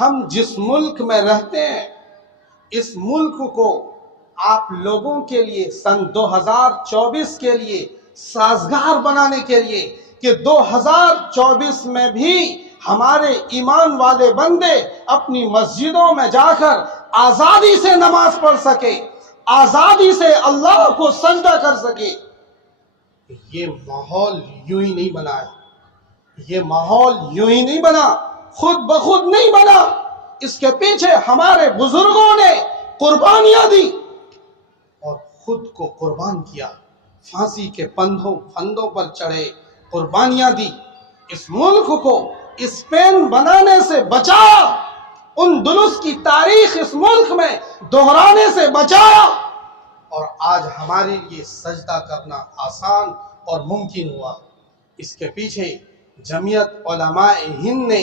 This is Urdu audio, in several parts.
ہم جس ملک میں رہتے ہیں اس ملک کو آپ لوگوں کے لیے سن 2024 کے لیے سازگار بنانے کے لیے کہ 2024 میں بھی ہمارے ایمان والے بندے اپنی مسجدوں میں جا کر آزادی سے نماز پڑھ سکے، آزادی سے اللہ کو سجدہ کر سکے۔ یہ ماحول یوں ہی نہیں بنا ہے، یہ ماحول یوں ہی نہیں بنا، خود بخود نہیں بنا، اس کے پیچھے ہمارے بزرگوں نے قربانیاں دی اور خود کو قربان کیا، پھانسی کے پھندوں پر چڑھے، قربانیاں دی، اس ملک کو اسپین بنانے سے بچایا، اندلس کی تاریخ اس ملک میں دہرانے سے بچایا، اور آج ہمارے لیے سجدہ کرنا آسان اور ممکن ہوا۔ اس کے پیچھے جمعیت علماء ہند نے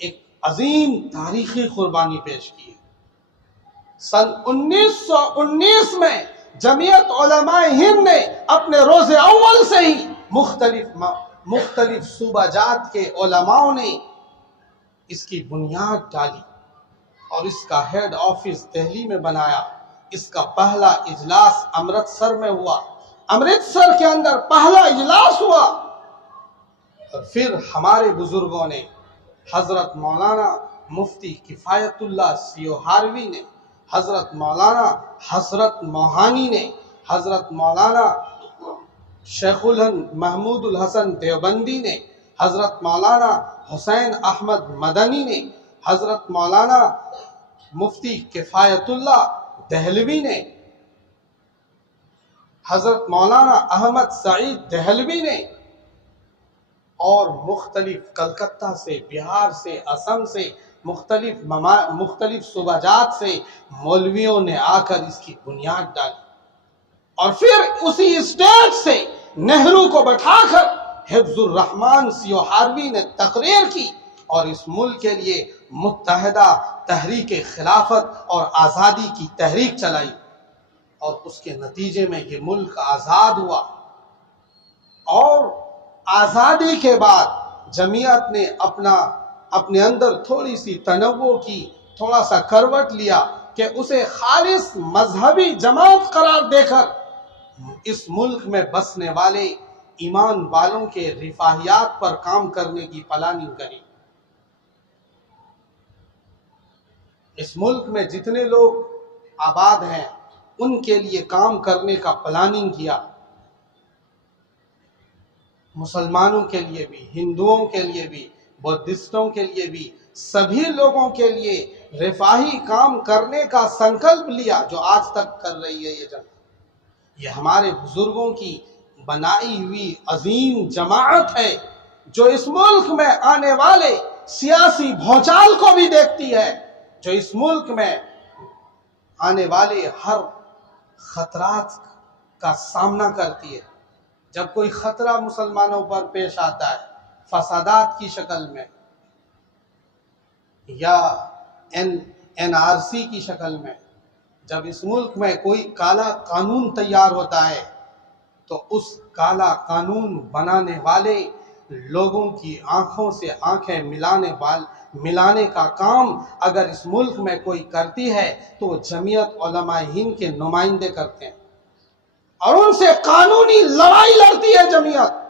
ایک عظیم تاریخی قربانی پیش کی۔ سن 1919 میں جمعیت علماء ہند نے اپنے روز اول سے ہی مختلف صوبہ جات کے علماء نے اس کی بنیاد ڈالی اور اس کا ہیڈ آفس دہلی میں بنایا۔ اس کا پہلا اجلاس امرتسر میں ہوا، امرتسر کے اندر پہلا اجلاس ہوا، اور پھر ہمارے بزرگوں نے حضرت مولانا مفتی کفایت اللہ سیوہاروی نے، حضرت مولانا حضرت موہانی نے، حضرت مولانا شیخ الہند محمود الحسن دیوبندی نے، حضرت مولانا حسین احمد مدنی نے، حضرت مولانا مفتی کفایت اللہ دہلوی نے، حضرت مولانا احمد سعید دہلوی نے، اور مختلف کلکتہ سے، بہار سے، اسم سے، مختلف صوبہ جات سے مولویوں نے آ کر اس کی بنیاد ڈالی، اور پھر اسی اسٹیج سے نہرو کو بٹھا کر حفظ الرحمان سیوہاروی نے تقریر کی اور اس ملک کے لیے متحدہ تحریک خلافت اور آزادی کی تحریک چلائی، اور اس کے نتیجے میں یہ ملک آزاد ہوا۔ اور آزادی کے بعد جمعیت نے اپنے اندر تھوڑی سی تنوع کی، تھوڑا سا کروٹ لیا کہ اسے خالص مذہبی جماعت قرار دے کر اس ملک میں بسنے والے ایمان والوں کے رفاہیات پر کام کرنے کی پلاننگ کری۔ اس ملک میں جتنے لوگ آباد ہیں ان کے لیے کام کرنے کا پلاننگ کیا، مسلمانوں کے لیے بھی، ہندوؤں کے لیے بھی، بدھسٹوں کے لیے بھی، سبھی لوگوں کے لیے رفاہی کام کرنے کا سنکلپ لیا، جو آج تک کر رہی ہے یہ جماعت۔ یہ ہمارے بزرگوں کی بنائی ہوئی عظیم جماعت ہے جو اس ملک میں آنے والے سیاسی بھونچال کو بھی دیکھتی ہے، جو اس ملک میں آنے والے ہر خطرات کا سامنا کرتی ہے۔ جب کوئی خطرہ مسلمانوں پر پیش آتا ہے فسادات کی شکل میں یا NRC کی شکل میں، جب اس ملک میں کوئی کالا قانون تیار ہوتا ہے تو اس کالا قانون بنانے والے لوگوں کی آنکھوں سے آنکھیں ملانے کا کام اگر اس ملک میں کوئی کرتی ہے تو وہ جمعیت علماء ہند کے نمائندے کرتے ہیں، اور ان سے قانونی لڑائی لڑتی ہے جمعیت۔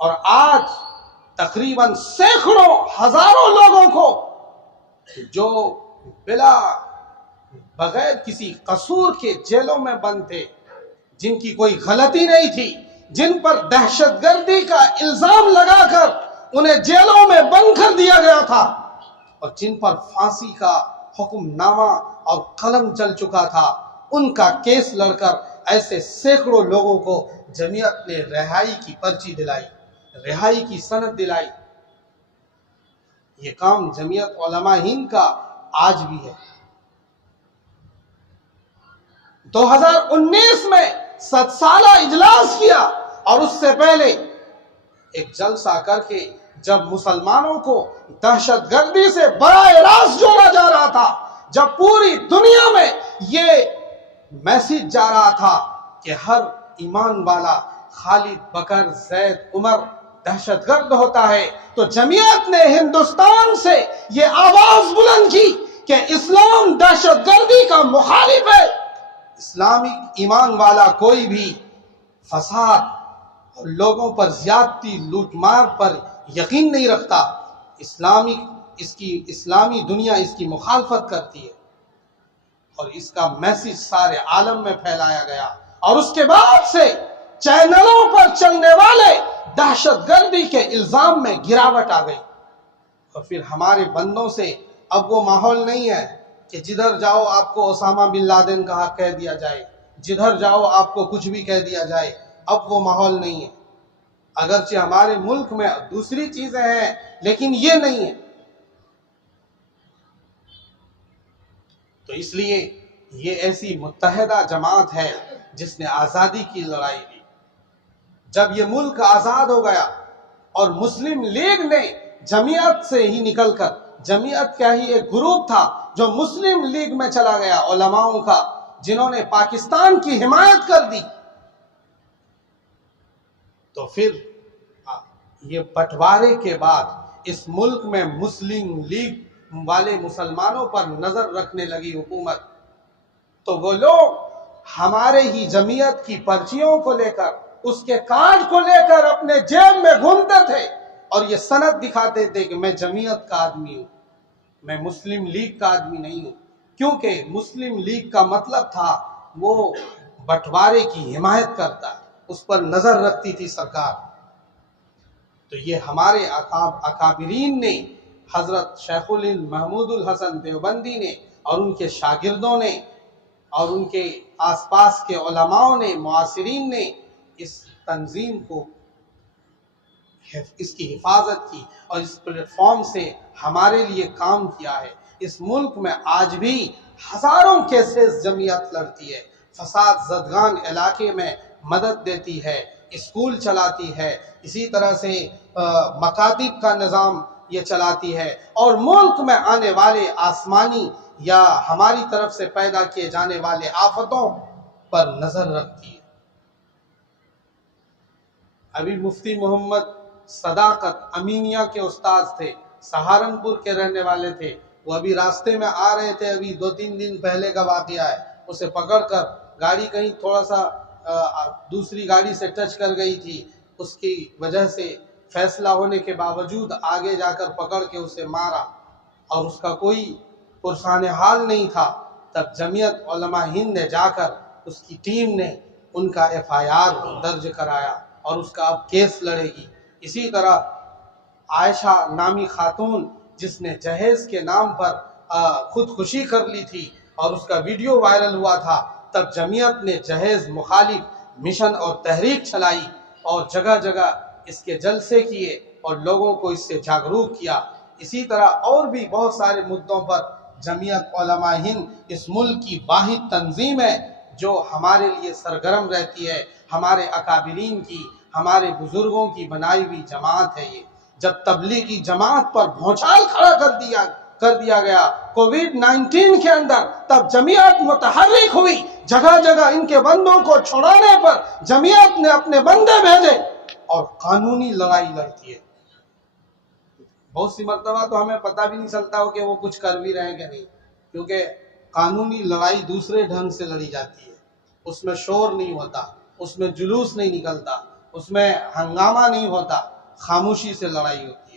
اور آج تقریباً سینکڑوں ہزاروں لوگوں کو جو بغیر کسی قصور کے جیلوں میں بند تھے، جن کی کوئی غلطی نہیں تھی، جن پر دہشت گردی کا الزام لگا کر انہیں جیلوں میں بند کر دیا گیا تھا، اور جن پر پھانسی کا حکم نامہ اور قلم چل چکا تھا، ان کا کیس لڑ کر ایسے سینکڑوں لوگوں کو جمعیت نے رہائی کی پرچی دلائی، رہائی کی سند دلائی۔ یہ کام جمعیت علماء ہند کا آج بھی ہے۔ 2019 میں 7 سالہ اجلاس کیا، اور اس سے پہلے ایک جلسہ کر کے جب مسلمانوں کو دہشت گردی سے براہ راست جوڑا جا رہا تھا، جب پوری دنیا میں یہ میسج جا رہا تھا کہ ہر ایمان والا خالد بکر زید عمر دہشت گرد ہوتا ہے تو جمعیت نے ہندوستان سے یہ آواز بلند کی کہ اسلام دہشت گردی کا مخالف ہے. اسلامی ایمان والا کوئی بھی فساد اور لوگوں پر زیادتی لوٹ مار پر یقین نہیں رکھتا. اسلامی دنیا اس کی مخالفت کرتی ہے اور اس کا میسج سارے عالم میں پھیلایا گیا اور اس کے بعد سے چینلوں پر چلنے والے دہشت گردی کے الزام میں گراوٹ آ گئی. اور پھر ہمارے بندوں سے اب وہ ماحول نہیں ہے کہ جدھر جاؤ آپ کو اسامہ بن لادن کہہ دیا جائے، جدھر جاؤ آپ کو کچھ بھی کہہ دیا جائے. اب وہ ماحول نہیں ہے. اگرچہ ہمارے ملک میں دوسری چیزیں ہیں لیکن یہ نہیں ہے. تو اس لیے یہ ایسی متحدہ جماعت ہے جس نے آزادی کی لڑائی دی. جب یہ ملک آزاد ہو گیا اور مسلم لیگ نے جمعیت سے ہی نکل کر، جمعیت کیا ہی ایک گروپ تھا جو مسلم لیگ میں چلا گیا علماؤں کا، جنہوں نے پاکستان کی حمایت کر دی. تو پھر یہ بٹوارے کے بعد اس ملک میں مسلم لیگ والے مسلمانوں پر نظر رکھنے لگی حکومت. تو وہ لوگ ہمارے ہی جمعیت کی پرچیوں کو لے کر، اس کے کارڈ کو لے کر اپنے جیب میں گھومتے تھے اور یہ سند دکھاتے تھے کہ میں جمعیت کا آدمی ہوں، میں مسلم لیگ کا آدمی نہیں ہوں. کیونکہ مسلم لیگ کا مطلب تھا وہ بٹوارے کی حمایت کرتا ہے، اس پر نظر رکھتی تھی سرکار. تو یہ ہمارے اکابرین نے، حضرت شیخ الہند محمود الحسن دیوبندی نے اور ان کے شاگردوں نے اور ان کے آس پاس کے علماء نے، معاصرین نے اس تنظیم کو، اس کی حفاظت کی اور اس پلیٹ فارم سے ہمارے لیے کام کیا ہے. اس ملک میں آج بھی ہزاروں کیسز جمعیت لڑتی ہے، فساد زدگان علاقے میں مدد دیتی ہے، اسکول چلاتی ہے، اسی طرح سے مکاتب کا نظام یہ چلاتی ہے اور ملک میں آنے والے آسمانی یا ہماری طرف سے پیدا کیے جانے والے آفتوں پر نظر رکھتی ہے. ابھی مفتی محمد صداقت امینیہ کے استاد تھے، سہارنپور کے رہنے والے تھے. وہ ابھی راستے میں آ رہے تھے، ابھی 2-3 دن پہلے کا واقعہ ہے. اسے پکڑ کر گاڑی کہیں تھوڑا سا دوسری گاڑی سے ٹچ کر گئی تھی، اس کی وجہ سے فیصلہ ہونے کے باوجود آگے جا کر پکڑ کے اسے مارا اور اس کا کوئی پرسان حال نہیں تھا. تب جمعیت علماء ہند نے جا کر، اس کی ٹیم نے ان کا FIR درج کرایا اور اس کا اب کیس لڑے گی. اسی طرح عائشہ نامی خاتون جس نے جہیز کے نام پر خودکشی کر لی تھی اور اس کا ویڈیو وائرل ہوا تھا، تب جمعیت نے جہیز مخالف مشن اور تحریک چلائی اور جگہ جگہ اس کے جلسے کیے اور لوگوں کو اس سے جاگروک کیا. اسی طرح اور بھی بہت سارے مدعوں پر جمعیت علماء ہند اس ملک کی واحد تنظیم ہے جو ہمارے لیے سرگرم رہتی ہے. ہمارے اکابرین کی، ہمارے بزرگوں کی بنائی ہوئی جماعت ہے یہ. جب تبلیغی جماعت پر بھونچال کھڑا کر دیا گیا کووڈ-19 کے اندر، تب جمعیت متحرک ہوئی. جگہ جگہ ان کے بندوں کو چھڑانے پر جمعیت نے اپنے بندے بھیجے اور قانونی لڑائی لڑتی ہے. بہت سی مرتبہ تو ہمیں پتہ بھی نہیں چلتا ہو کہ وہ کچھ کر بھی رہے ہیں کہ نہیں، کیونکہ قانونی لڑائی دوسرے ڈھنگ سے لڑی جاتی ہے. اس میں شور نہیں ہوتا، اس میں جلوس نہیں نکلتا، اس میں ہنگامہ نہیں ہوتا، خاموشی سے لڑائی ہوتی ہے.